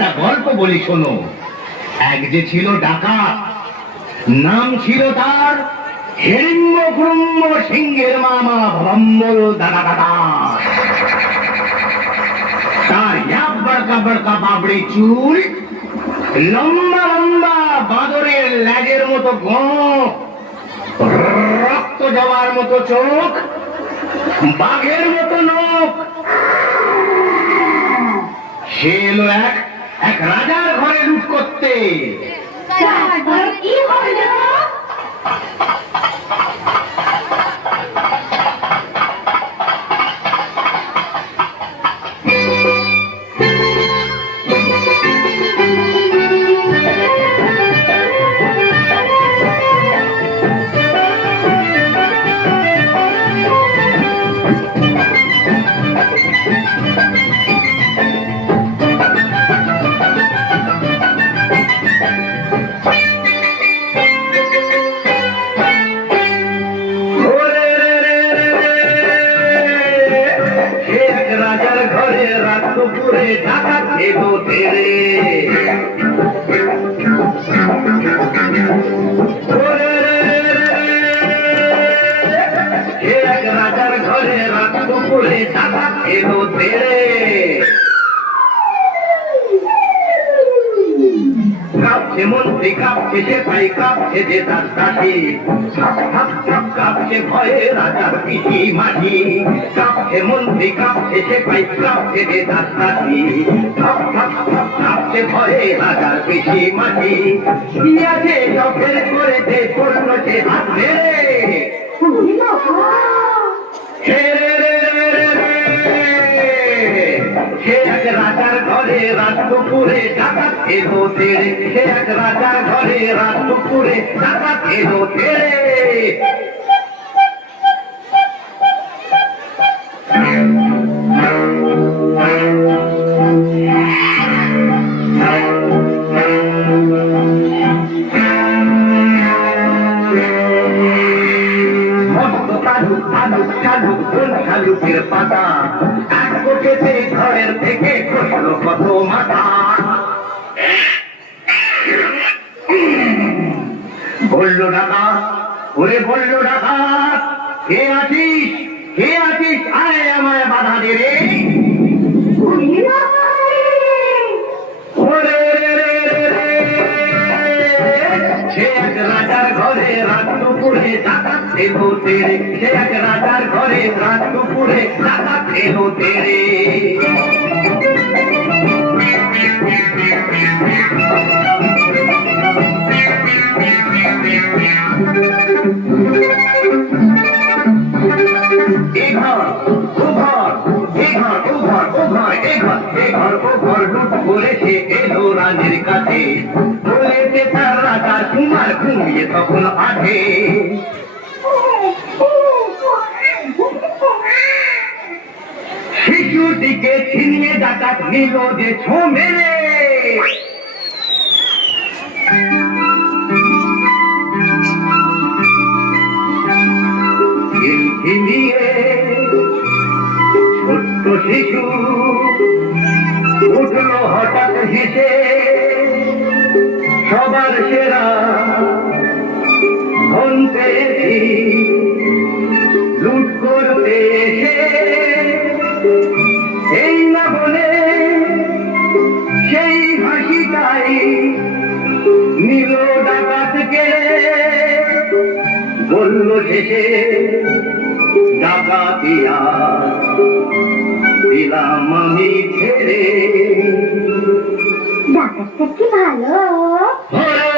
একটা গল্প বলি, শোনো। এক যে ছিল ডাকাত, নাম ছিল তার হিড়িম্ব কুড়ুম্ব সিংহের মামা ভম্বল দাদা দাদা তার এক বড়কা বড়কা বাবড়ি চুল, লম্বা লম্বা বাঁদরের ল্যাজের মতো গোঁফ রক্ত যাওয়ার মতো চোখ, বাঘের মতো নখ। সে এলো এক এক রাজার ঘরে লুট করতে। খেলো তেরে ওরে রে রে রে। সে এক রাজার ঘরে রাত দুপুরে ঢাকা এলো তেরে কাঁপছে মন্ত্রী কাঁপছে যে ভাই কাঁপছে যে তার ঠাপ ঠাপ কাঁপছে ভয়ে রাজার পিঠি মাটি। কাঁপছে মন্ত্রী কাঁপছে যে ভাই কাঁপছে তার ঠাপ ঠাপ ভয়ে রাজার পিঠি মাটি। আছে চোখের করে দে পড়ল সে হাত ধরে সে এক রাজার ঘরে রাত দুপুরে ডাকাত খেলো তেরে সে এক রাজার ঘরে রাত দুপুরে ডাকাত তেরে মস্ত কালু কালু কালু কালুকের পাতা। কোটেতে ঘরের থেকে খসলো কত মাথা বলল, ডাকা, ওরে বলল, ডাকা কে আছিস কে আছিস আয় আমায় বাধা দে রে। খেলো তেরে সে এক রাজার ঘরে রাত দুপুরে ডাকাত খেলো তেরে করেছে এলো কাছে। বলেছে তার রাজা কুমার ঘুমিয়ে তখন আঠে শিশুটিকে ছিনিয়ে ডাকাত নিল যে ছো মেরে। ছোট্ট শিশু উঠল হঠাৎ হেসে, সবার সেরা পেয়েছি বলল শেষে ডাকাতিয়া দিলাম আমি ছেড়ে। ডাক্তারটা কি ভালো। ওরে